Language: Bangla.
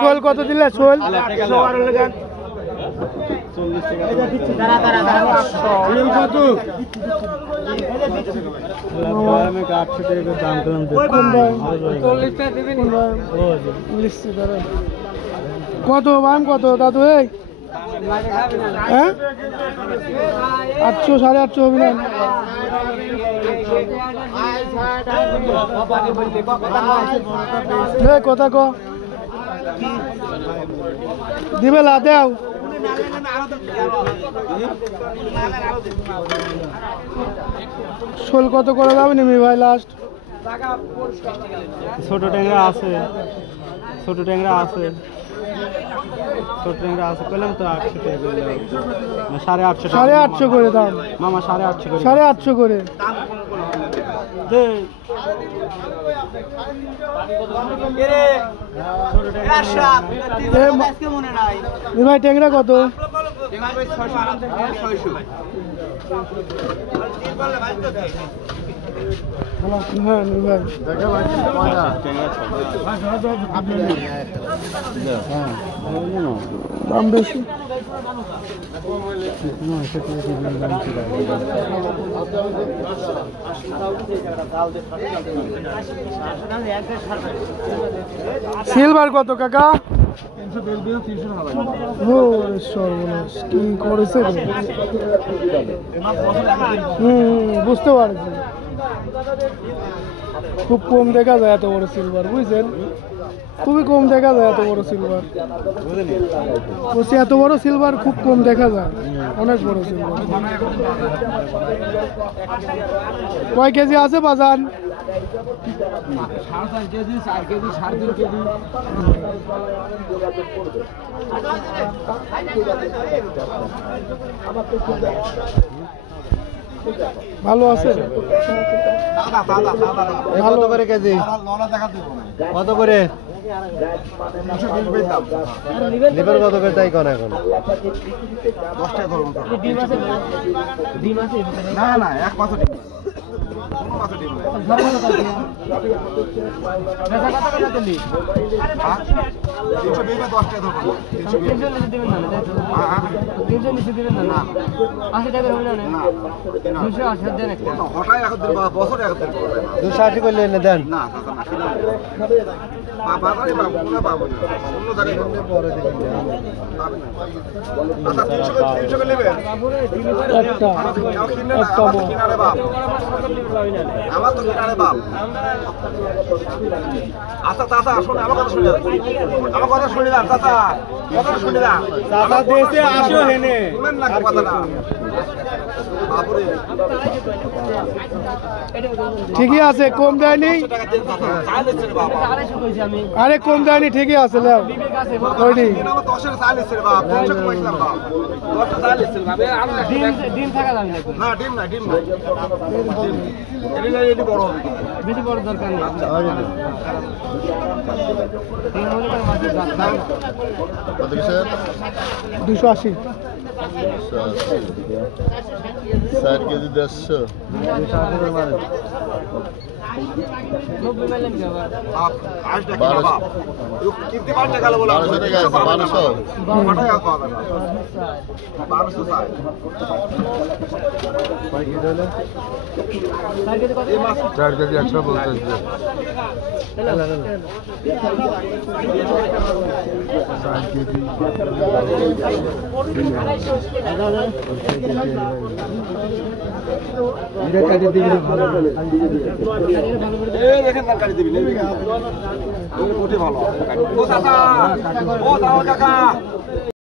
শোল কত দিলে? শোল কত বাম কত দাদু? হ্যাঁ 800 850 হবে না? কথা ক দিবে লা দেও। শোল কত করে যাবে নিমি ভাই লাস্ট? ছোট ট্যাংরা আছে, ছোট ট্যাংরা আছে, ছোট ট্যাংরা আছে। পেলাম তো 800 টাকা করে, 850 850 করে দাম মামা। 850 করে, 850 করে ভাই। ট্যাংরা কত? হ্যাঁ দাম বেশি। সিলভার কত কাকা? কি করেছে? বুঝতে পারছি, খুব কম দেখা যায় এত বড় সিলভার, বুঝছেন? খুবই কম দেখা যায় এত বড় সিলভার। বলছি এত বড় সিলভার খুব কম দেখা যায়, অনেক বড় সিলভার। কয় কেজি আছে বাজান? 4.5 কেজি, 4 কেজি, 3.5 কেজি। ভালো আছে? কত করে কেজি? কত করে? লিভার কত করে তাই কোন এখন? 10 টাকা ধরুন। না না, এক মাস ডিম। আমার তো কিনারে বাপ। আচ্ছা চাচা শুনে আমার কথা শুনে যান, আমার কথা শুনে যান চাচা, কথা শুনে যান। চাচা দেশে আসো হেনে শুনেন না কথাটা। ঠিকই আছে, কম দেয়নি। আরে কম দেয়নি, ঠিকই আছে। ডিম থাকা যাবে না? ডিম নাই, ডিম নাই, বড় হবে, বেশি বড় দরকার নেই। 280। 4 কেজি 150। চার কেজি 100 বলতেছে। তরকারি দিবি ভালো। ও কাকা, ও কাকা।